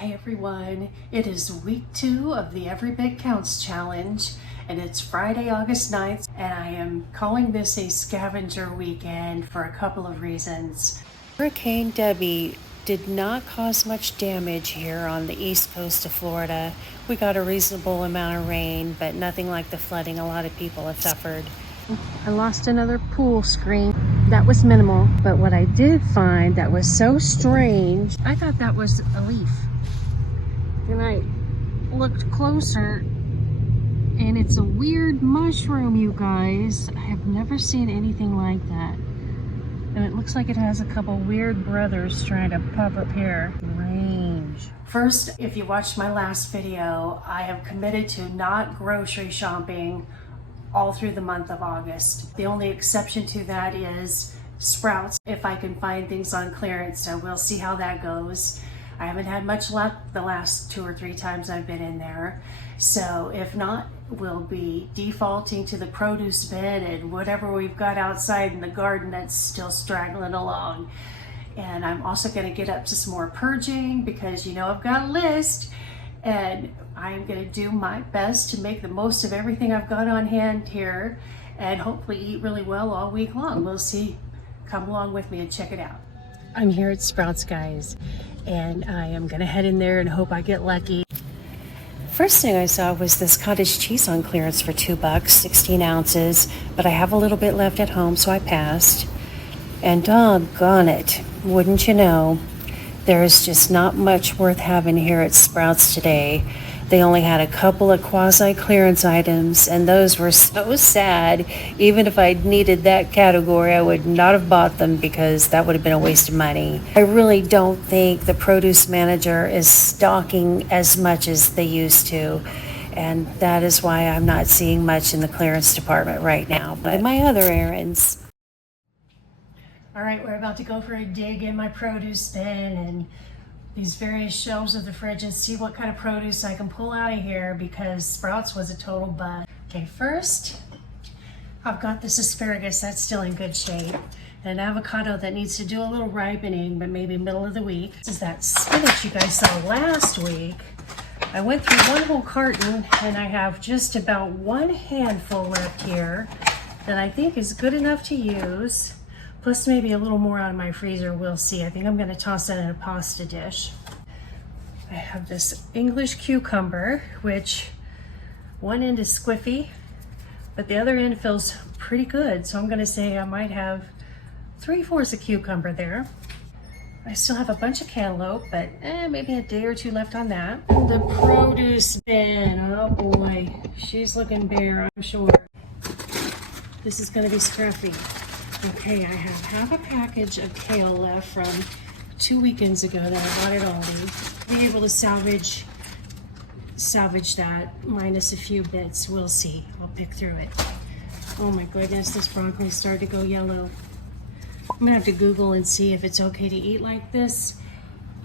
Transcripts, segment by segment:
Hey everyone, it is week 2 of the Every Bit Counts challenge, and it's Friday, August 9th, and I am calling this a scavenger weekend for a couple of reasons. Hurricane Debbie did not cause much damage here on the east coast of Florida. We got a reasonable amount of rain, but nothing like the flooding a lot of people have suffered. I lost another pool screen. That was minimal, but what I did find that was so strange, I thought that was a leaf. And I looked closer, and it's a weird mushroom, you guys. I have never seen anything like that. And it looks like it has a couple weird brothers trying to pop up here. Range. First, if you watched my last video, I have committed to not grocery shopping all through the month of August. The only exception to that is Sprouts, if I can find things on clearance, so we'll see how that goes. I haven't had much luck the last 2 or 3 times I've been in there. So if not, we'll be defaulting to the produce bin and whatever we've got outside in the garden that's still straggling along. And I'm also gonna get up to some more purging because you know I've got a list, and I'm gonna do my best to make the most of everything I've got on hand here and hopefully eat really well all week long. We'll see. Come along with me and check it out. I'm here at Sprouts, guys, and I am gonna head in there and hope I get lucky. First thing I saw was this cottage cheese on clearance for $2, 16 ounces, but I have a little bit left at home, so I passed. And doggone it, wouldn't you know, there's just not much worth having here at Sprouts today. They only had a couple of quasi-clearance items, and those were so sad. Even if I'd needed that category, I would not have bought them because that would have been a waste of money. I really don't think the produce manager is stocking as much as they used to, and that is why I'm not seeing much in the clearance department right now. But my other errands. All right, we're about to go for a dig in my produce bin and these various shelves of the fridge and see what kind of produce I can pull out of here because Sprouts was a total bust. Okay, first, I've got this asparagus that's still in good shape, and an avocado that needs to do a little ripening, but maybe middle of the week. This is that spinach you guys saw last week. I went through one whole carton, and I have just about one handful left here that I think is good enough to use. Plus maybe a little more out of my freezer, we'll see. I think I'm gonna toss that in a pasta dish. I have this English cucumber, which one end is squiffy, but the other end feels pretty good. So I'm gonna say I might have 3/4 of cucumber there. I still have a bunch of cantaloupe, but maybe a day or 2 left on that. The produce bin, oh boy, she's looking bare, I'm sure. This is gonna be scruffy. Okay, I have half a package of kale left from 2 weekends ago that I bought at Aldi. Be able to salvage that minus a few bits. We'll see. I'll pick through it. Oh my goodness, this broccoli started to go yellow. I'm gonna have to Google and see if it's okay to eat like this.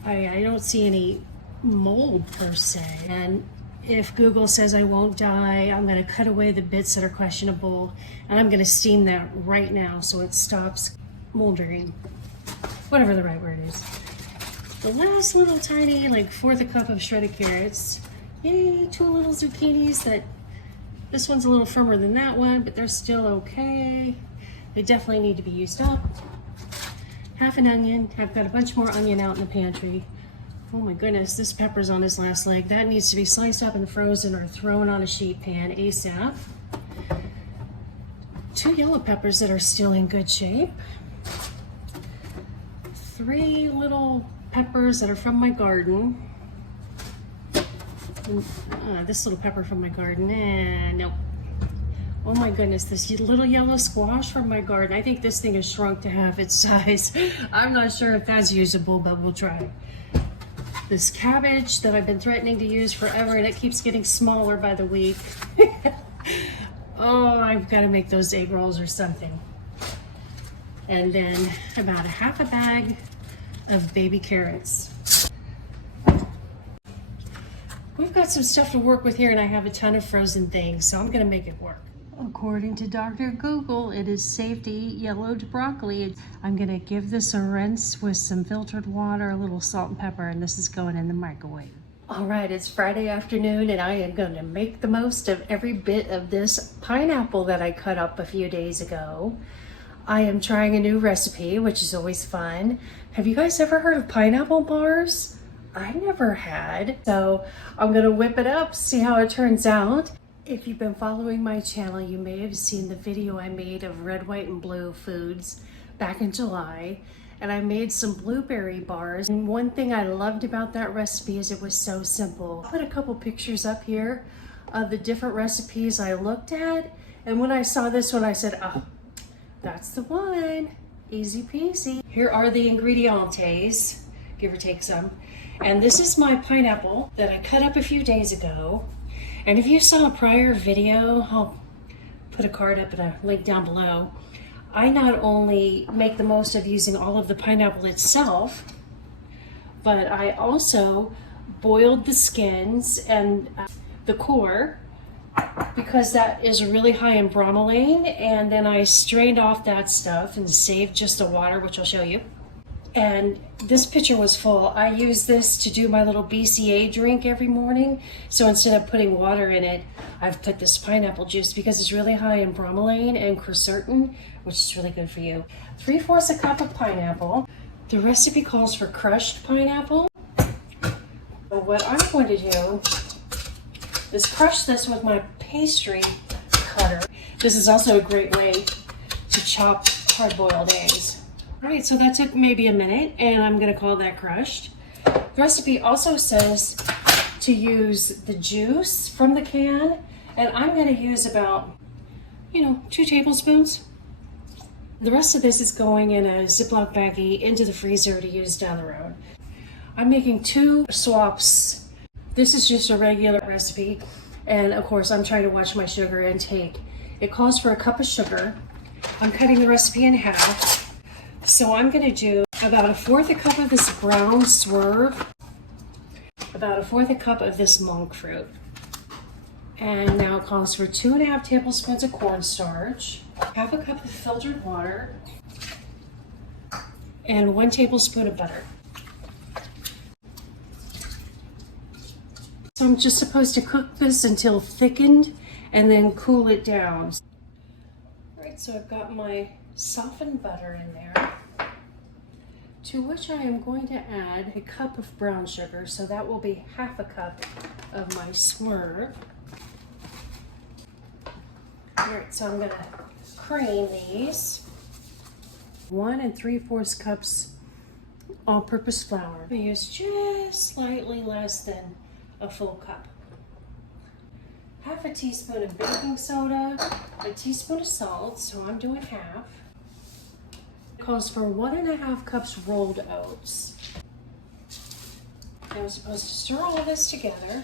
I don't see any mold per se, and if Google says I won't die, I'm gonna cut away the bits that are questionable, and I'm gonna steam that right now so it stops moldering. Whatever the right word is. The last little tiny, like 1/4 cup of shredded carrots. Yay, 2 little zucchinis that, this one's a little firmer than that one, but they're still okay. They definitely need to be used up. Half an onion. I've got a bunch more onion out in the pantry. Oh my goodness, this pepper's on its last leg. That needs to be sliced up and frozen or thrown on a sheet pan ASAP. 2 yellow peppers that are still in good shape. 3 little peppers that are from my garden. This little pepper from my garden, nope. Oh my goodness, this little yellow squash from my garden. I think this thing has shrunk to half its size. I'm not sure if that's usable, but we'll try. This cabbage that I've been threatening to use forever, and it keeps getting smaller by the week. Oh, I've got to make those egg rolls or something. And then about a half a bag of baby carrots. We've got some stuff to work with here, and I have a ton of frozen things, so I'm gonna make it work. According to Dr. Google, it is safe to eat yellowed broccoli. I'm gonna give this a rinse with some filtered water, a little salt and pepper, and this is going in the microwave. All right, it's Friday afternoon and I am gonna make the most of every bit of this pineapple that I cut up a few days ago. I am trying a new recipe, which is always fun. Have you guys ever heard of pineapple bars? I never had. So I'm gonna whip it up, see how it turns out. If you've been following my channel, you may have seen the video I made of red, white, and blue foods back in July. And I made some blueberry bars. And one thing I loved about that recipe is it was so simple. I put a couple pictures up here of the different recipes I looked at. And when I saw this one, I said, oh, that's the one. Easy peasy. Here are the ingredientes, give or take some. And this is my pineapple that I cut up a few days ago. And if you saw a prior video, I'll put a card up and a link down below. I not only make the most of using all of the pineapple itself, but I also boiled the skins and the core because that is really high in bromelain. And then I strained off that stuff and saved just the water, which I'll show you. And this pitcher was full. I use this to do my little BCA drink every morning. So instead of putting water in it, I've put this pineapple juice because it's really high in bromelain and quercetin, which is really good for you. 3/4 a cup of pineapple. The recipe calls for crushed pineapple. But what I'm going to do is crush this with my pastry cutter. This is also a great way to chop hard-boiled eggs. All right, so that took maybe a minute, and I'm gonna call that crushed. The recipe also says to use the juice from the can, and I'm gonna use about, 2 tablespoons. The rest of this is going in a Ziploc baggie into the freezer to use down the road. I'm making 2 swaps. This is just a regular recipe, and of course I'm trying to watch my sugar intake. It calls for a cup of sugar. I'm cutting the recipe in half. So I'm gonna do about 1/4 a cup of this brown Swerve, about 1/4 a cup of this monk fruit. And now it calls for 2.5 tablespoons of cornstarch, 1/2 cup of filtered water, and 1 tablespoon of butter. So I'm just supposed to cook this until thickened and then cool it down. All right, so I've got my softened butter in there, to which I am going to add a cup of brown sugar, so that will be 1/2 a cup of my Swerve. All right, so I'm gonna cream these. 1 3/4 cups all-purpose flour. I use just slightly less than a full cup. 1/2 teaspoon of baking soda, a teaspoon of salt, so I'm doing 1/2. Calls for 1.5 cups rolled oats. I'm supposed to stir all this together.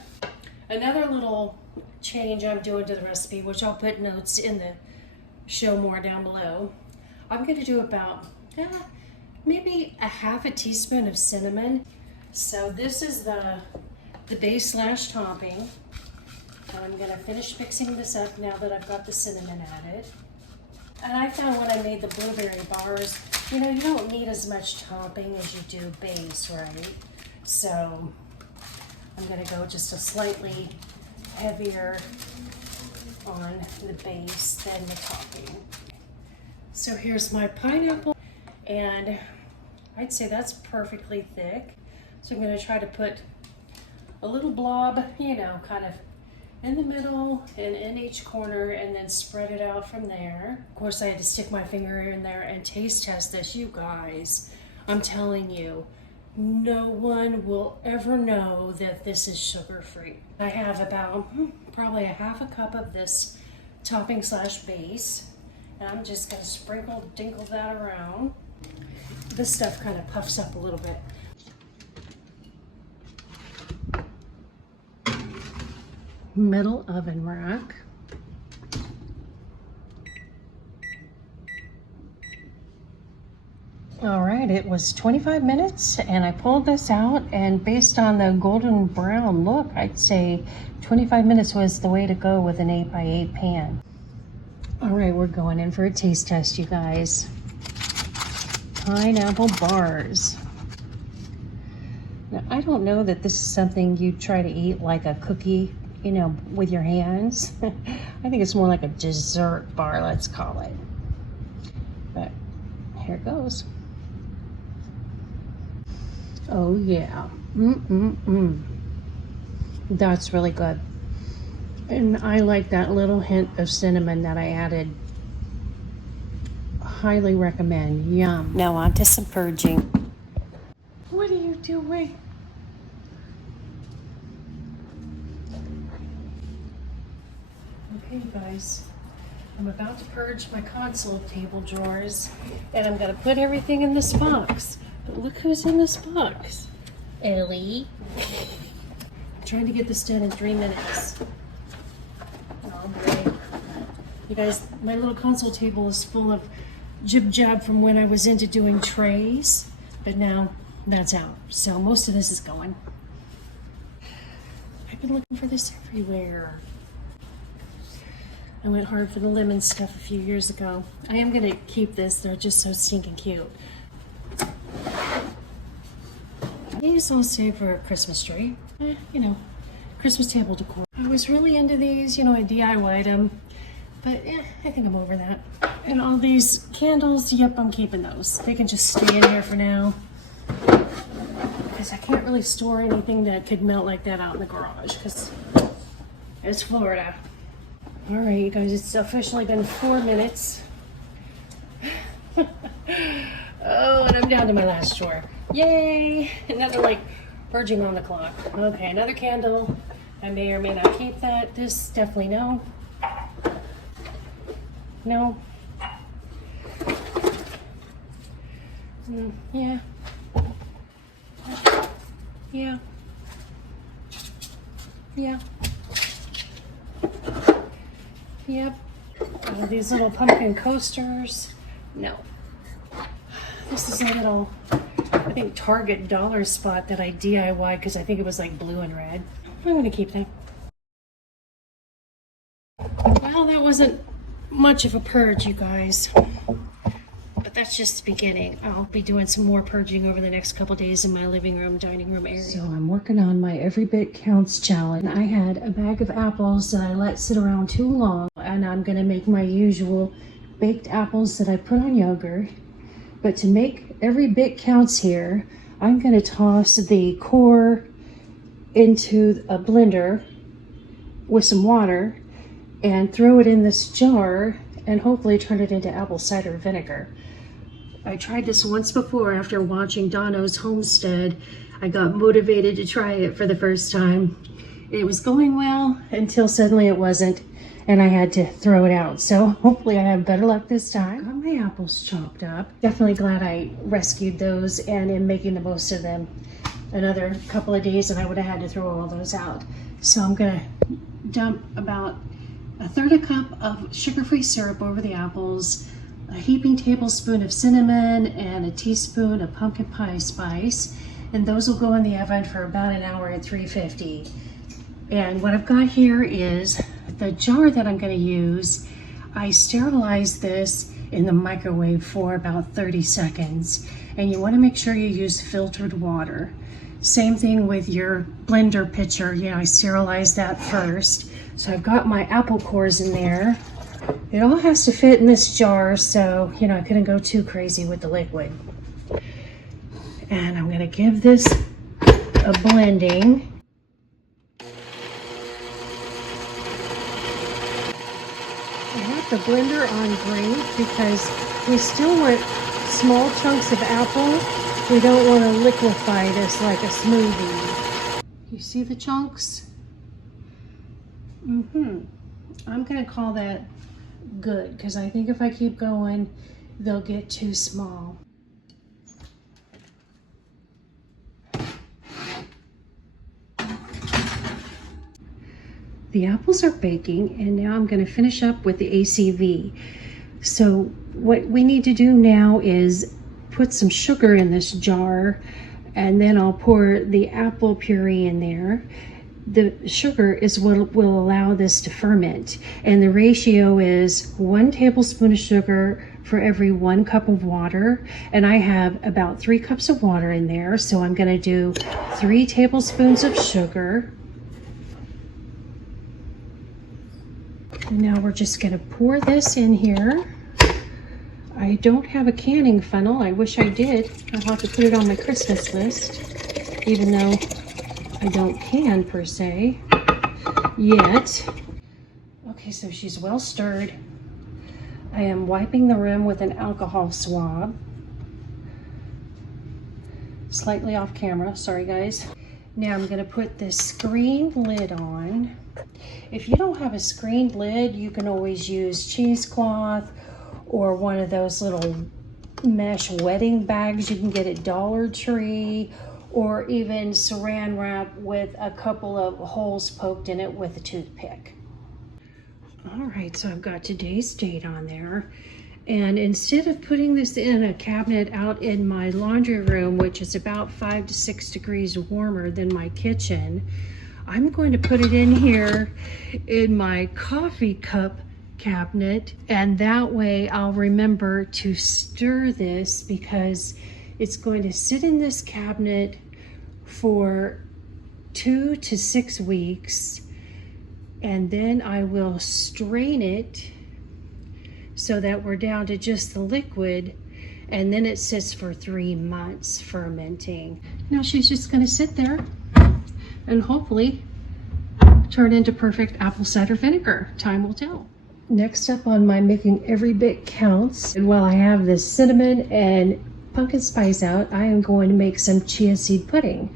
Another little change I'm doing to the recipe, which I'll put notes in the show more down below. I'm going to do about maybe 1/2 teaspoon of cinnamon. So this is the base / topping. I'm going to finish mixing this up now that I've got the cinnamon added. And I found when I made the blueberry bars, you don't need as much topping as you do base, right? So I'm gonna go just a slightly heavier on the base than the topping. So here's my pineapple, and I'd say that's perfectly thick. So I'm gonna try to put a little blob, kind of in the middle and in each corner, and then spread it out from there. Of course, I had to stick my finger in there and taste test this. You guys, I'm telling you, no one will ever know that this is sugar-free. I have about probably 1/2 cup of this topping / base, and I'm just gonna dinkle that around. This stuff kind of puffs up a little bit. Middle oven rack. All right, it was 25 minutes and I pulled this out, and based on the golden brown look, I'd say 25 minutes was the way to go with an 8x8 pan. All right, we're going in for a taste test, you guys. Pineapple bars. Now, I don't know that this is something you try to eat like a cookie, you know, with your hands. I think it's more like a dessert bar, let's call it. But here it goes. Oh yeah. That's really good. And I like that little hint of cinnamon that I added. Highly recommend. Yum. Now on to some purging. What are you doing? Okay, guys. I'm about to purge my console table drawers, and I'm gonna put everything in this box. But look who's in this box. Ellie. I'm trying to get this done in 3 minutes. Oh boy. You guys, my little console table is full of jib-jab from when I was into doing trays, but now that's out. So most of this is going. I've been looking for this everywhere. I went hard for the lemon stuff a few years ago. I am gonna keep this, they're just so stinking cute. These I'll save for a Christmas tree. You know, Christmas table decor. I was really into these, you know, I DIY'd them, but I think I'm over that. And all these candles, yep, I'm keeping those. They can just stay in here for now, because I can't really store anything that could melt like that out in the garage, because it's Florida. All right, you guys, it's officially been 4 minutes. Oh, and I'm down to my last drawer. Yay! Another, like, purging on the clock. Okay, another candle. I may or may not keep that. This, definitely no. No. Yeah. Yeah. Yeah. Yep. These little pumpkin coasters. No. This is a little, I think, Target dollar spot that I DIY'd because I think it was like blue and red. I'm going to keep that. Well, that wasn't much of a purge, you guys. But that's just the beginning. I'll be doing some more purging over the next couple days in my living room, dining room area. So I'm working on my Every Bit Counts challenge. I had a bag of apples that I let sit around too long, and I'm going to make my usual baked apples that I put on yogurt. But to make Every Bit Counts here, I'm going to toss the core into a blender with some water and throw it in this jar and hopefully turn it into apple cider vinegar. I tried this once before after watching Donno's Homestead. I got motivated to try it for the first time. It was going well until suddenly it wasn't, and I had to throw it out. So hopefully I have better luck this time. Got my apples chopped up. Definitely glad I rescued those and am making the most of them. Another couple of days and I would have had to throw all those out. So I'm gonna dump about 1/3 cup of sugar-free syrup over the apples, a heaping tablespoon of cinnamon, and a teaspoon of pumpkin pie spice. And those will go in the oven for about an hour at 350. And what I've got here is the jar that I'm going to use. I sterilized this in the microwave for about 30 seconds. And you want to make sure you use filtered water. Same thing with your blender pitcher. You know, I sterilized that first. So I've got my apple cores in there. It all has to fit in this jar, so, you know, I couldn't go too crazy with the liquid. And I'm gonna give this a blending. I have the blender on great because we still want small chunks of apple. We don't want to liquefy this like a smoothie. You see the chunks? I'm gonna call that good because I think if I keep going, they'll get too small. The apples are baking, and now I'm going to finish up with the ACV. So what we need to do now is put some sugar in this jar, and then I'll pour the apple puree in there. the sugar is what will allow this to ferment. And the ratio is 1 tablespoon of sugar for every 1 cup of water. And I have about 3 cups of water in there. So I'm gonna do 3 tablespoons of sugar. And now we're just gonna pour this in here. I don't have a canning funnel. I wish I did. I'll have to put it on my Christmas list, even though I don't can per se yet. Okay, so she's well stirred. I am wiping the rim with an alcohol swab. Slightly off camera, sorry guys. Now I'm gonna put this screened lid on. If you don't have a screened lid, you can always use cheesecloth or one of those little mesh wedding bags you can get at Dollar Tree, or even saran wrap with a couple of holes poked in it with a toothpick. All right, so I've got today's date on there. And instead of putting this in a cabinet out in my laundry room, which is about 5 to 6 degrees warmer than my kitchen, I'm going to put it in here in my coffee cup cabinet, and that way I'll remember to stir this, because it's going to sit in this cabinet for 2 to 6 weeks, and then I will strain it so that we're down to just the liquid, and then it sits for 3 months fermenting. Now she's just going to sit there and hopefully turn into perfect apple cider vinegar. Time will tell. Next up on my making every bit counts, and while I have this cinnamon and pumpkin spice out, I am going to make some chia seed pudding.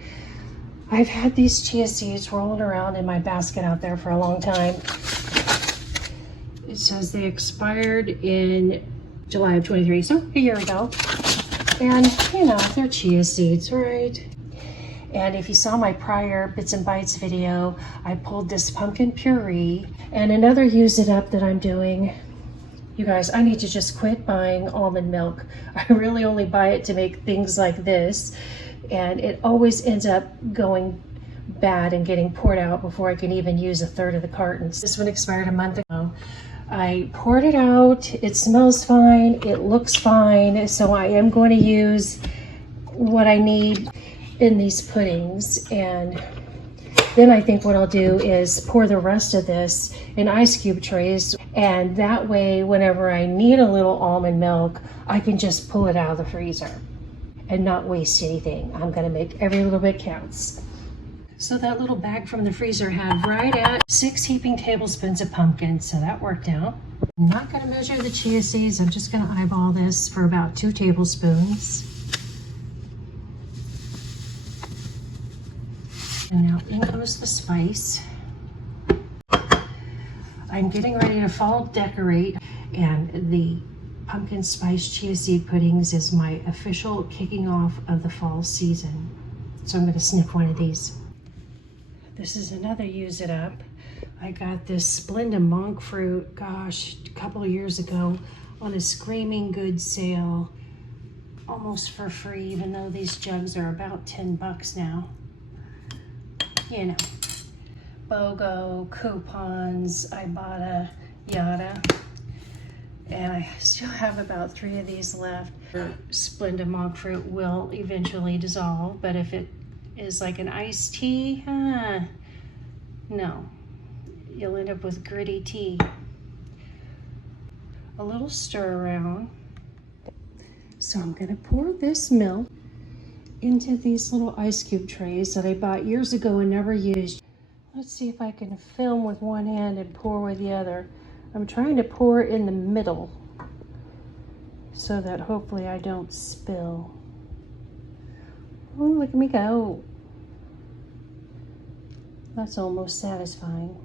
I've had these chia seeds rolling around in my basket out there for a long time. It says they expired in July of 23, so a year ago. And you know, they're chia seeds, right? And if you saw my prior Bits and Bites video, I pulled this pumpkin puree, and another use it up that I'm doing. You guys, I need to just quit buying almond milk. I really only buy it to make things like this, and it always ends up going bad and getting poured out before I can even use a third of the cartons. This one expired a month ago. I poured it out. It smells fine. It looks fine. So I am going to use what I need in these puddings, and then I think what I'll do is pour the rest of this in ice cube trays, and that way whenever I need a little almond milk, I can just pull it out of the freezer and not waste anything. I'm gonna make every little bit counts. So that little bag from the freezer had right at 6 heaping tablespoons of pumpkin, so that worked out. I'm not gonna measure the chia seeds. I'm just gonna eyeball this for about 2 tablespoons. And now in goes the spice. I'm getting ready to fall decorate, and the pumpkin spice chia seed puddings is my official kicking off of the fall season. So I'm going to sniff one of these. This is another use it up. I got this Splenda monk fruit, gosh, a couple of years ago on a screaming good sale, almost for free, even though these jugs are about 10 bucks now. You know, BOGO, coupons, Ibotta, yada. And I still have about 3 of these left. Splenda monk fruit will eventually dissolve, but if it is like an iced tea, no. You'll end up with gritty tea. A little stir around. So I'm gonna pour this milk into these little ice cube trays that I bought years ago and never used. Let's see if I can film with one hand and pour with the other. I'm trying to pour in the middle so that hopefully I don't spill. Oh, look at me go. That's almost satisfying.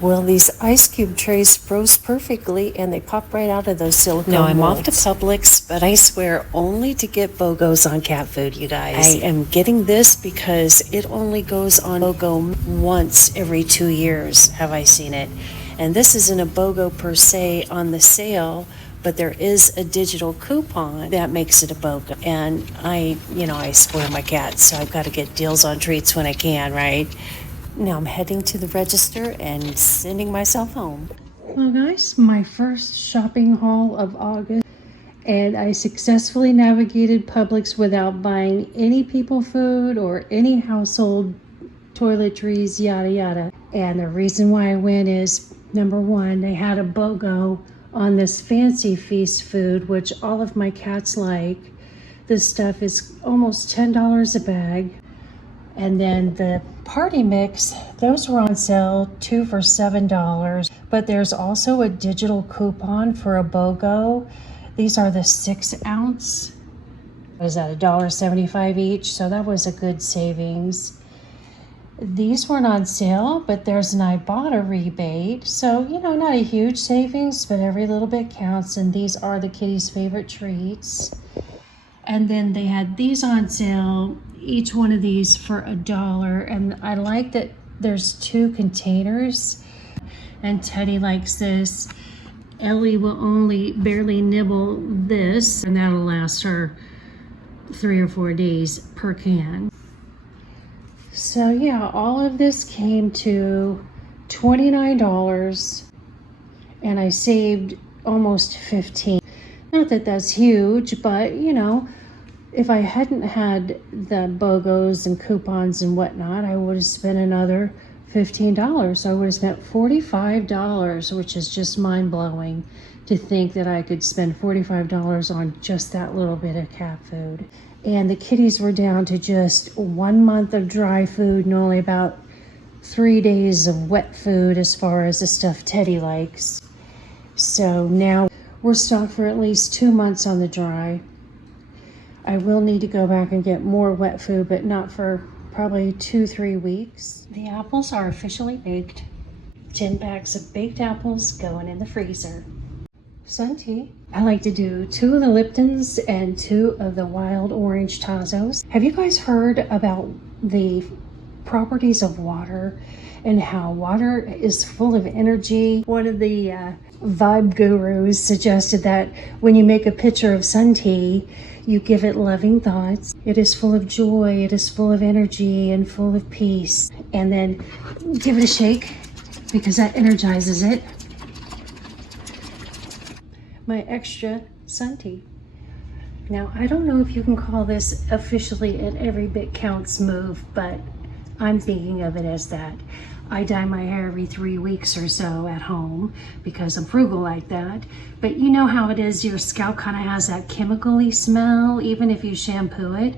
Well, these ice cube trays froze perfectly and they popped right out of those silicone No, I'm molds. off to Publix, but I swear only to get BOGOs on cat food, you guys. I am getting this because it only goes on BOGO once every 2 years, have I seen it. And this isn't a BOGO per se on the sale, but there is a digital coupon that makes it a BOGO. And I spoil my cats, so I've got to get deals on treats when I can, right? Now I'm heading to the register and sending myself home. Well, guys, my first shopping haul of August, and I successfully navigated Publix without buying any people food or any household toiletries, yada yada. And the reason why I went is, number one, they had a BOGO on this fancy feast food, which all of my cats like. This stuff is almost $10 a bag. And then the party mix, those were on sale, 2 for $7. But there's also a digital coupon for a BOGO. These are the 6-ounce. Was that $1.75 each? So that was a good savings. These weren't on sale, but there's an Ibotta rebate. So, not a huge savings, but every little bit counts. And these are the kitties' favorite treats. And then they had these on sale, each one of these for $1. And I like that there's 2 containers. And Teddy likes this. Ellie will only barely nibble this, and that'll last her 3 or 4 days per can. So yeah, all of this came to $29, and I saved almost $15. Not that that's huge, but if I hadn't had the BOGOs and coupons and whatnot, I would have spent another $15. So I would have spent $45, which is just mind-blowing to think that I could spend $45 on just that little bit of cat food. And the kitties were down to just 1 month of dry food and only about 3 days of wet food as far as the stuff Teddy likes. So now we're stocked for at least 2 months on the dry. I will need to go back and get more wet food, but not for probably 2-3 weeks. The apples are officially baked. 10 packs of baked apples going in the freezer. Sun tea. I like to do 2 of the Liptons and 2 of the wild orange Tazos. Have you guys heard about the properties of water and how water is full of energy? One of the vibe gurus suggested that when you make a pitcher of sun tea, you give it loving thoughts. It is full of joy, it is full of energy and full of peace. And then give it a shake because that energizes it. My extra sun tea. Now, I don't know if you can call this officially an every bit counts move, but I'm thinking of it as that. I dye my hair every 3 weeks or so at home because I'm frugal like that. But you know how it is, your scalp kind of has that chemical-y smell, even if you shampoo it.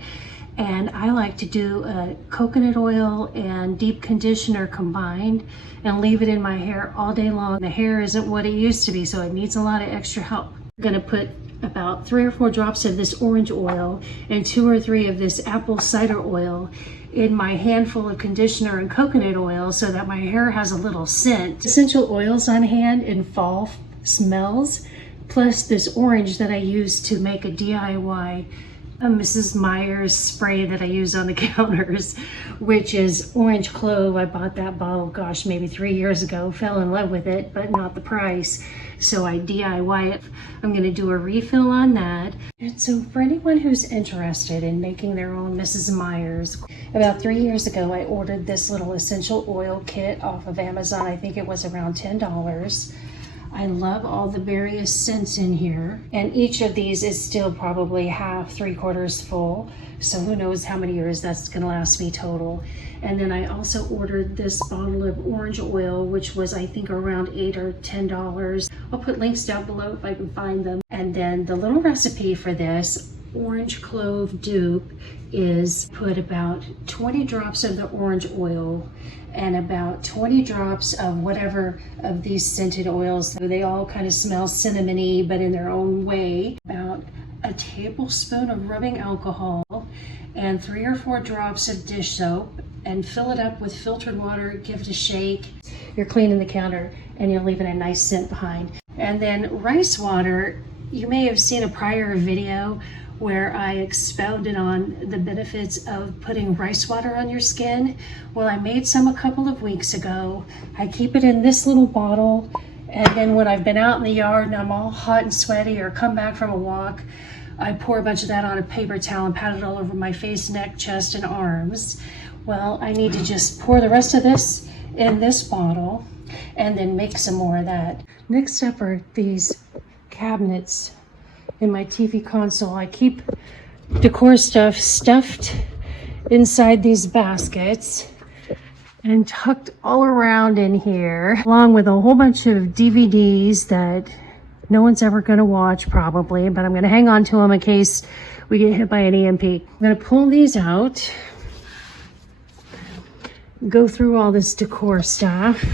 And I like to do a coconut oil and deep conditioner combined and leave it in my hair all day long. The hair isn't what it used to be, so it needs a lot of extra help. I'm gonna put about 3 or 4 drops of this orange oil and 2 or 3 of this apple cider oil in my handful of conditioner and coconut oil so that my hair has a little scent. Essential oils on hand in fall smells, plus this orange that I use to make a DIY Mrs. Meyer's spray that I use on the counters, which is orange clove. I bought that bottle, gosh, maybe 3 years ago, fell in love with it, but not the price. So I DIY it. I'm gonna do a refill on that. And so for anyone who's interested in making their own Mrs. Meyer's, about 3 years ago, I ordered this little essential oil kit off of Amazon. I think it was around $10. I love all the various scents in here, and each of these is still probably half, 3/4 full, so who knows how many years that's gonna last me total. And then I also ordered this bottle of orange oil, which was I think around $8 or $10. I'll put links down below if I can find them. And then the little recipe for this orange clove dupe is put about 20 drops of the orange oil and about 20 drops of whatever of these scented oils. They all kind of smell cinnamony, but in their own way. About a tablespoon of rubbing alcohol and 3 or 4 drops of dish soap, and fill it up with filtered water, give it a shake. You're cleaning the counter and you're leaving a nice scent behind. And then rice water, you may have seen a prior video where I expounded on the benefits of putting rice water on your skin. Well, I made some a couple of weeks ago. I keep it in this little bottle, And then when I've been out in the yard and I'm all hot and sweaty or come back from a walk, I pour a bunch of that on a paper towel and pat it all over my face, neck, chest, and arms. Well, I need to just pour the rest of this in this bottle and then make some more of that. Next up are these cabinets in my TV console. I keep decor stuff stuffed inside these baskets and tucked all around in here, along with a whole bunch of DVDs that no one's ever going to watch probably, but I'm going to hang on to them in case we get hit by an EMP. I'm going to pull these out, go through all this decor stuff,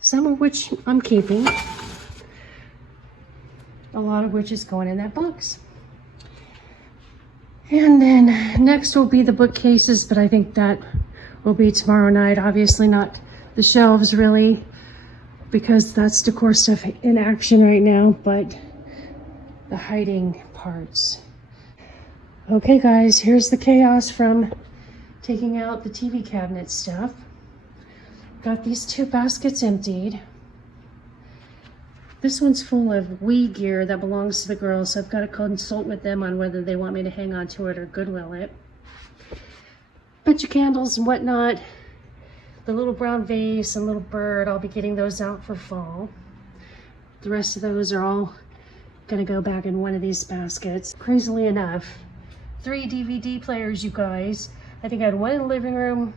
some of which I'm keeping, a lot of which is going in that box. And then next will be the bookcases, but I think that will be tomorrow night. Obviously not the shelves really, because that's decor stuff in action right now, but the hiding parts. Okay guys, here's the chaos from taking out the TV cabinet stuff. Got these 2 baskets emptied. This one's full of Wii gear that belongs to the girls, so I've got to consult with them on whether they want me to hang on to it or Goodwill it. Bunch of candles and whatnot. The little brown vase and little bird, I'll be getting those out for fall. The rest of those are all gonna go back in one of these baskets. Crazily enough, 3 DVD players, you guys. I think I had one in the living room,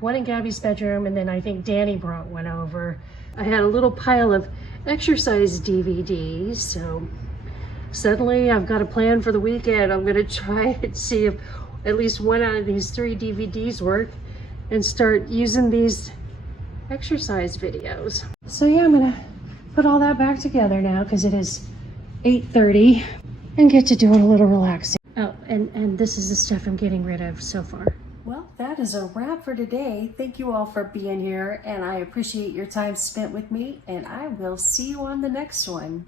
one in Gabby's bedroom, and then I think Danny brought one over. I had a little pile of exercise DVDs, so suddenly I've got a plan for the weekend. I'm gonna try and see if at least one out of these 3 DVDs work and start using these exercise videos. So yeah, I'm gonna put all that back together now because it is 8:30 and get to doing a little relaxing. Oh, and this is the stuff I'm getting rid of so far. Well, that is a wrap for today. Thank you all for being here, and I appreciate your time spent with me, and I will see you on the next one.